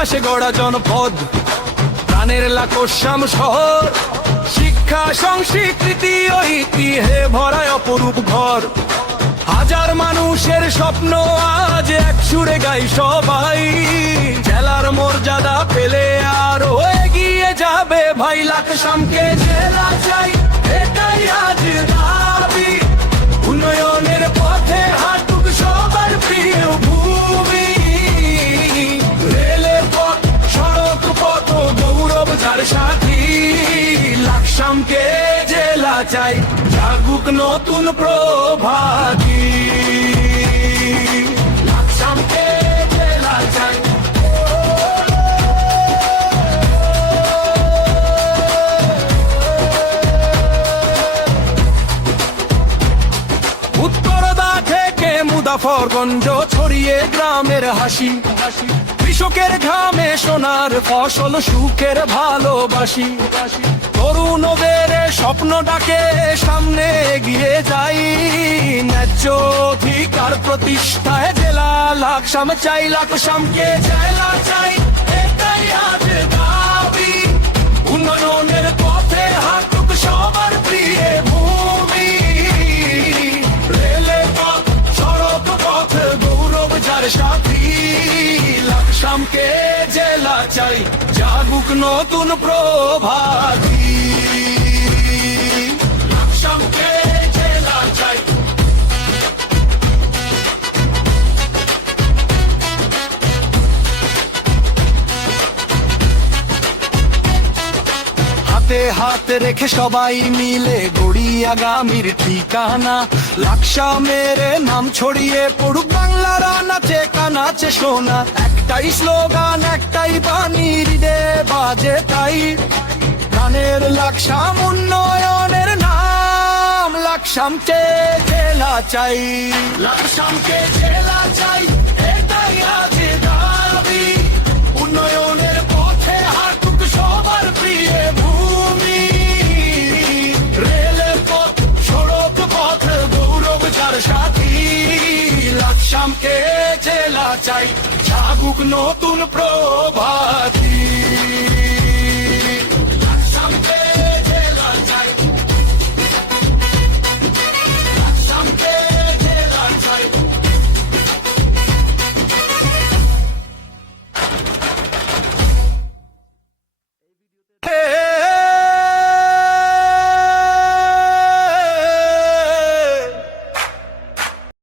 ইতিহাসে গড়া জনপদ, প্রাণের লাকসাম শহর, শিক্ষা সংস্কৃতি ও ইতিহে ভরা অপরূপ ঘর। হাজার মানুষের স্বপ্ন আজ এক সুরে গাই সবাই, জেলার মর্যাদা পেলে আরো এগিয়ে যাবে ভাই। লাকসামকে জেলা চাই, এটাই আজ দাবি। উন্নয়নের পথে হাঁটুক সবার প্রিয় ভূমি। রেলের পথ, সড়ক পথ, গৌরব যার সাথী। লাকসামকে জেলা চাই, জাগুক নতুন প্রভাতী। লাকসামকে জেলা চাই। উত্তরদা থেকে মুজাফরগঞ্জ ছড়িয়ে গ্রামের হাসি, কৃষকের ঘামে সোনার ফসল, সুখের ভালোবাসি। তরুণদের স্বপ্ন ডাকে সামনে এগিয়ে যাই, ন্যায্য অধিকার প্রতিষ্ঠায় জেলা লাকসাম চাই। লাকসামকে জেলা চাই, এটাই আজ দাবি। উন্নয়নের পথে হাঁটুক সবার প্রিয় ভূমি। রেলের পথ, সড়ক পথ, গৌরব যার সাথী। লাকসামকে জেলা চাই, জাগুক নতুন প্রভাতী। লাকসামকে জেলা চাই। হাতে হাত রেখে সবাই মিলে গড়ি আগামীর ঠিকানা। লাকসামের নাম ছড়িয়ে পড়ুক বাংলার নাচে কানাচে সোনা। একটাই স্লোগান, একটাই বাণী, হৃদে বাজে তাই। প্রাণের লাকসাম, উন্নয়নের নাম। লাকসামকে জেলা চাই, লাকসামকে জেলা চাই, এটাই আজ দাবি। উন্নয়নের পথে হাঁটুক সবার প্রিয় ভূমি। রেলের পথ, সড়ক পথ, গৌরব যার সাথী। লাকসামকে জেলা চাই, জাগুক নতুন প্রভাত।